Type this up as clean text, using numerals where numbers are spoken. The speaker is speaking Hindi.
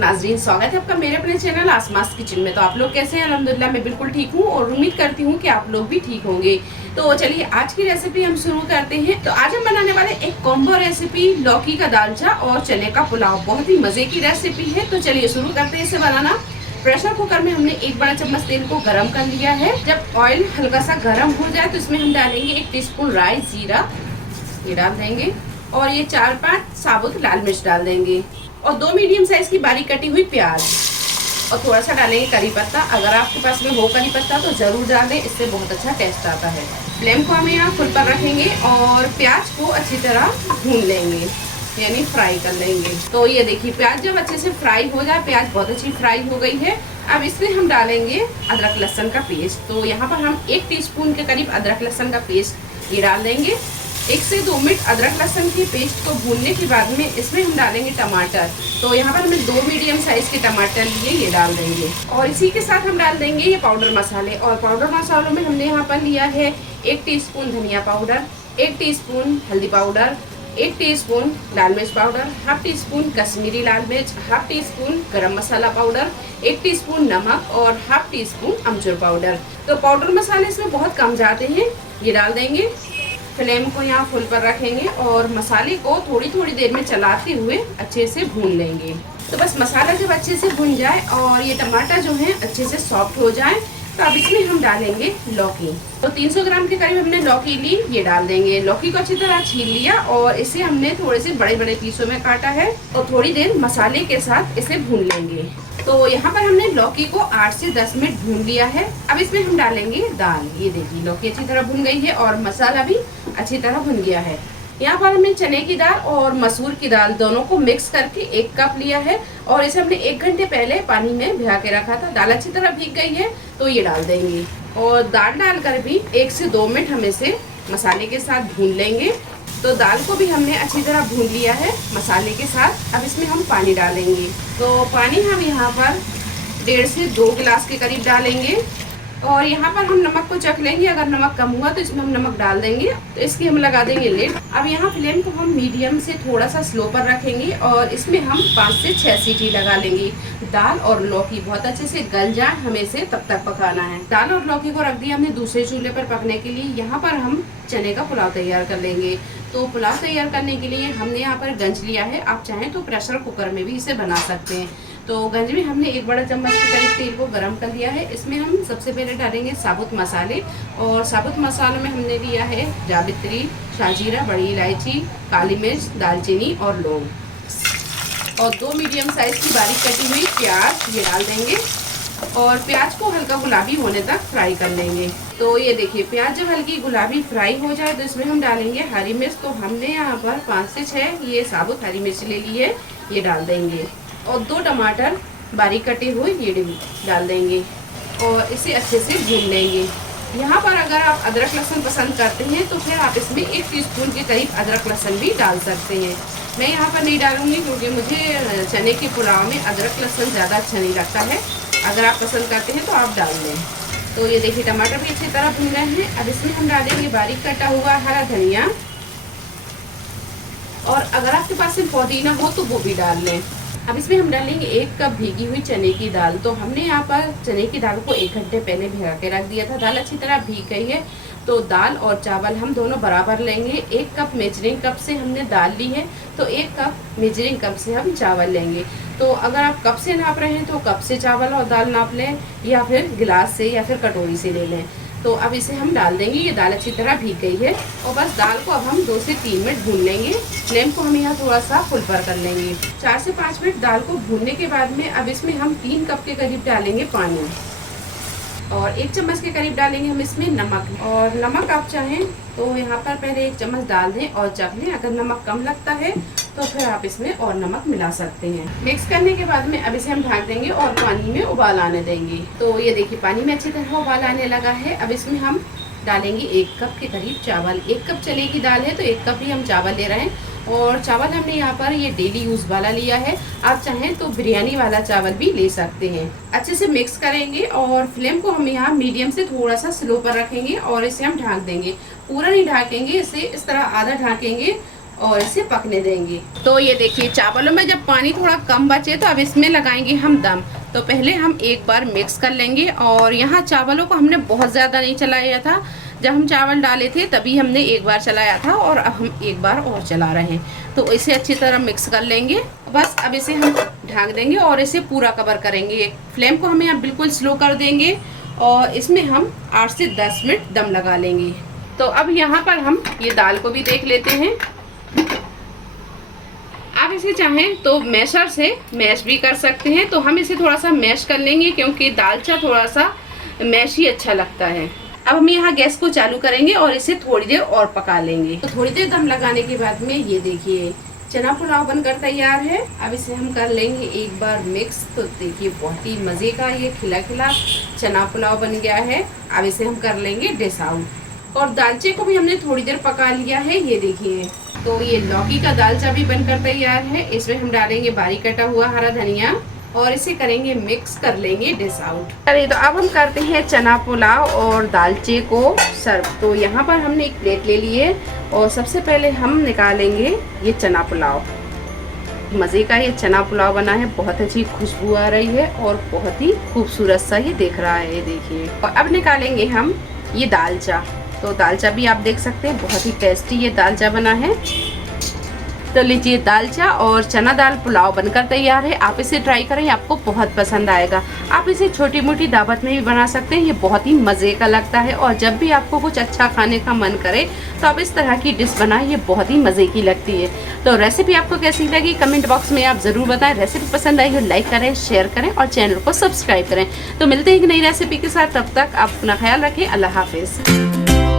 नाजरीन, स्वागत है आपका मेरे अपने चैनल आसमास किचन में। तो आप लोग कैसे हैं? अल्हम्दुलिल्लाह मैं बिल्कुल ठीक हूँ और उम्मीद करती हूँ कि आप लोग भी ठीक होंगे। तो चलिए आज की रेसिपी हम शुरू करते हैं। तो आज हम बनाने वाले एक कॉम्बो रेसिपी लौकी का दालचा और चने का पुलाव। बहुत ही मजे की रेसिपी है। तो चलिए शुरू करते हैं इसे बनाना। प्रेशर कुकर में हमने 1 बड़ा चम्मच तेल को गरम कर लिया है। जब ऑयल हल्का सा गरम हो जाए तो इसमें हम डालेंगे 1 टीस्पून राई जीरा, ये डाल देंगे और ये 4-5 साबुत लाल मिर्च डाल देंगे और 2 मीडियम साइज की बारीक कटी हुई प्याज और थोड़ा सा डालेंगे करी पत्ता। अगर आपके पास में हो करी पत्ता तो जरूर डालें, इससे बहुत अच्छा टेस्ट आता है। फ्लेम को हमें यहाँ फुल पर रखेंगे और प्याज को अच्छी तरह भून लेंगे, यानी फ्राई कर लेंगे। तो ये देखिए प्याज जब अच्छे से फ्राई हो जाए, प्याज बहुत अच्छी फ्राई हो गई है। अब इसमें हम डालेंगे अदरक लहसुन का पेस्ट। तो यहाँ पर हम 1 टीस्पून के करीब अदरक लहसुन का पेस्ट ये डाल देंगे। 1 से 2 मिनट अदरक लहसुन के पेस्ट को भूनने के बाद में इसमें हम डालेंगे टमाटर। तो यहाँ पर हमने 2 मीडियम साइज के टमाटर लिए, ये डाल देंगे और इसी के साथ हम डाल देंगे ये पाउडर मसाले। और पाउडर मसालों में हमने यहाँ पर लिया है 1 टीस्पून धनिया पाउडर, 1 टीस्पून हल्दी पाउडर, 1 टीस्पून लाल मिर्च पाउडर, हाफ टीस्पून कश्मीरी लाल मिर्च, हाफ टीस्पून गरम मसाला पाउडर, 1 टीस्पून नमक और हाफ टीस्पून अमचूर पाउडर। तो पाउडर मसाले इसमें बहुत कम जाते हैं, ये डाल देंगे। फ्लेम को यहाँ फुल पर रखेंगे और मसाले को थोड़ी थोड़ी देर में चलाते हुए अच्छे से भून लेंगे। तो बस मसाला जब अच्छे से भून जाए और ये टमाटर जो है अच्छे से सॉफ्ट हो जाए तो अब इसमें हम डालेंगे लौकी। तो 300 ग्राम के करीब हमने लौकी ली, ये डाल देंगे। लौकी को अच्छी तरह छील लिया और इसे हमने थोड़े से बड़े बड़े पीसों में काटा है और थोड़ी देर मसाले के साथ इसे भून लेंगे। तो यहाँ पर हमने लौकी को 8 से 10 मिनट भून लिया है। अब इसमें हम डालेंगे दाल। ये देखिए लौकी अच्छी तरह भून गई है और मसाला भी अच्छी तरह भुन गया है। यहाँ पर हमने चने की दाल और मसूर की दाल दोनों को मिक्स करके 1 कप लिया है और इसे हमने 1 घंटे पहले पानी में भिगा के रखा था। दाल अच्छी तरह भीग गई है तो ये डाल देंगे और दाल डालकर भी 1 से 2 मिनट हम इसे मसाले के साथ भून लेंगे। तो दाल को भी हमने अच्छी तरह भून लिया है मसाले के साथ। अब इसमें हम पानी डालेंगे। तो पानी हम यहाँ पर 1.5 से 2 गिलास के करीब डालेंगे और यहाँ पर हम नमक को चख लेंगे। अगर नमक कम हुआ तो इसमें हम नमक डाल देंगे। तो इसकी हम लगा देंगे लिड। अब यहाँ फ्लेम को हम मीडियम से थोड़ा सा स्लो पर रखेंगे और इसमें हम 5 से 6 सीटी लगा लेंगे। दाल और लौकी बहुत अच्छे से गल जाए, हमें इसे तब तक पकाना है। दाल और लौकी को रख दिया हमने दूसरे चूल्हे पर पकने के लिए। यहाँ पर हम चने का पुलाव तैयार कर लेंगे। तो पुलाव तैयार करने के लिए हमने यहाँ पर गंज लिया है। आप चाहें तो प्रेशर कुकर में भी इसे बना सकते हैं। तो गंज में हमने 1 बड़ा चम्मच के करीब तेल को गरम कर लिया है। इसमें हम सबसे पहले डालेंगे साबुत मसाले और साबुत मसालों में हमने लिया है जावित्री, शाजीरा, बड़ी इलायची, काली मिर्च, दालचीनी और लौंग और 2 मीडियम साइज की बारीक कटी हुई प्याज, ये डाल देंगे और प्याज को हल्का गुलाबी होने तक फ्राई कर लेंगे। तो ये देखिए प्याज जब हल्की गुलाबी फ्राई हो जाए तो इसमें हम डालेंगे हरी मिर्च। तो हमने यहाँ पर 5 से 6 ये साबुत हरी मिर्च ले ली है, ये डाल देंगे और 2 टमाटर बारीक कटे हुए ये डाल देंगे और इसे अच्छे से भून लेंगे। यहाँ पर अगर आप अदरक लहसुन पसंद करते हैं तो फिर आप इसमें 1 टीस्पून के करीब अदरक लहसुन भी डाल सकते हैं। मैं यहाँ पर नहीं डालूंगी क्योंकि मुझे चने के पुलाव में अदरक लहसुन ज़्यादा अच्छा नहीं लगता है। अगर आप पसंद करते हैं तो आप डाल लें। तो ये देखिए टमाटर भी अच्छी तरह भून गए हैं। अब इसमें हम डालेंगे बारीक कटा हुआ हरा धनिया और अगर आपके पास में पुदीना हो तो वो भी डाल लें। अब इसमें हम डालेंगे 1 कप भीगी हुई चने की दाल। तो हमने यहाँ पर चने की दाल को 1 घंटे पहले भिगा के रख दिया था। दाल अच्छी तरह भीग गई है। तो दाल और चावल हम दोनों बराबर लेंगे। 1 कप मेजरिंग कप से हमने दाल ली है तो 1 कप मेजरिंग कप से हम चावल लेंगे। तो अगर आप कप से नाप रहे हैं तो कप से चावल और दाल नाप लें या फिर गिलास से या फिर कटोरी से ले लें। तो अब इसे हम डाल देंगे। ये दाल अच्छी तरह भीग गई है और बस दाल को अब हम 2 से 3 मिनट भून लेंगे। फ्लेम को हम यहाँ थोड़ा सा फुल पर कर लेंगे। 4 से 5 मिनट दाल को भूनने के बाद में अब इसमें हम 3 कप के करीब डालेंगे पानी और 1 चम्मच के करीब डालेंगे हम इसमें नमक। और नमक आप चाहें तो यहाँ पर पहले 1 चम्मच डाल दें और चख लें। अगर नमक कम लगता है तो फिर आप इसमें और नमक मिला सकते हैं। मिक्स करने के बाद में अब इसे हम ढक देंगे और पानी में उबाल आने देंगे। तो ये देखिए पानी में अच्छी तरह उबाल आने लगा है। अब इसमें हम डालेंगे 1 कप के करीब चावल। 1 कप चने की दाल है तो 1 कप ही हम चावल ले रहे हैं और चावल हमने यहाँ पर ये डेली यूज वाला लिया है। आप चाहें तो बिरयानी वाला चावल भी ले सकते हैं। अच्छे से मिक्स करेंगे और फ्लेम को हम यहाँ मीडियम से थोड़ा सा स्लो पर रखेंगे और इसे हम ढक देंगे। पूरा नहीं ढकेंगे, इसे इस तरह आधा ढकेंगे और इसे पकने देंगे। तो ये देखिए चावलों में जब पानी थोड़ा कम बचे तो अब इसमें लगाएंगे हम दम। तो पहले हम एक बार मिक्स कर लेंगे और यहाँ चावलों को हमने बहुत ज़्यादा नहीं चलाया था, जब हम चावल डाले थे तभी हमने एक बार चलाया था और अब हम एक बार और चला रहे हैं। तो इसे अच्छी तरह मिक्स कर लेंगे। बस अब इसे हम ढक देंगे और इसे पूरा कवर करेंगे। फ्लेम को हम यहाँ बिल्कुल स्लो कर देंगे और इसमें हम 8 से 10 मिनट दम लगा लेंगे। तो अब यहाँ पर हम ये दाल को भी देख लेते हैं। आप इसे चाहें तो मैशर से मैश भी कर सकते हैं। तो हम इसे थोड़ा सा मैश कर लेंगे क्योंकि दालचा थोड़ा सा मैश ही अच्छा लगता है। अब हम यहाँ गैस को चालू करेंगे और इसे थोड़ी देर और पका लेंगे। तो थोड़ी देर दम लगाने के बाद में ये देखिए चना पुलाव बनकर तैयार है। अब इसे हम कर लेंगे एक बार मिक्स। तो देखिए बहुत ही मज़े का ये खिला खिला चना पुलाव बन गया है। अब इसे हम कर लेंगे डिश आउट। और दालचे को भी हमने थोड़ी देर पका लिया है, ये देखिए। तो ये लौकी का दालचा भी बनकर तैयार है। इसमें हम डालेंगे बारीक कटा हुआ हरा धनिया और इसे करेंगे मिक्स, कर लेंगे डिश आउट। अरे तो अब हम करते हैं चना पुलाव और दालचे को सर्व। तो यहाँ पर हमने एक प्लेट ले ली है और सबसे पहले हम निकालेंगे ये चना पुलाव। मज़े का ये चना पुलाव बना है, बहुत अच्छी खुशबू आ रही है और बहुत ही खूबसूरत सा ये दिख रहा है, ये देखिए। और अब निकालेंगे हम ये दालचा। तो दालचा भी आप देख सकते हैं बहुत ही टेस्टी ये दालचा बना है। तो लीजिए दालचा और चना दाल पुलाव बनकर तैयार है। आप इसे ट्राई करें, आपको बहुत पसंद आएगा। आप इसे छोटी मोटी दावत में भी बना सकते हैं, ये बहुत ही मज़े का लगता है। और जब भी आपको कुछ अच्छा खाने का मन करे तो आप इस तरह की डिश बनाएं, ये बहुत ही मज़े की लगती है। तो रेसिपी आपको कैसी लगी कमेंट बॉक्स में आप ज़रूर बताएं। रेसिपी पसंद आई हो लाइक करें, शेयर करें और चैनल को सब्सक्राइब करें। तो मिलते हैं एक नई रेसिपी के साथ, तब तक आप अपना ख्याल रखें। अल्लाह हाफिज़।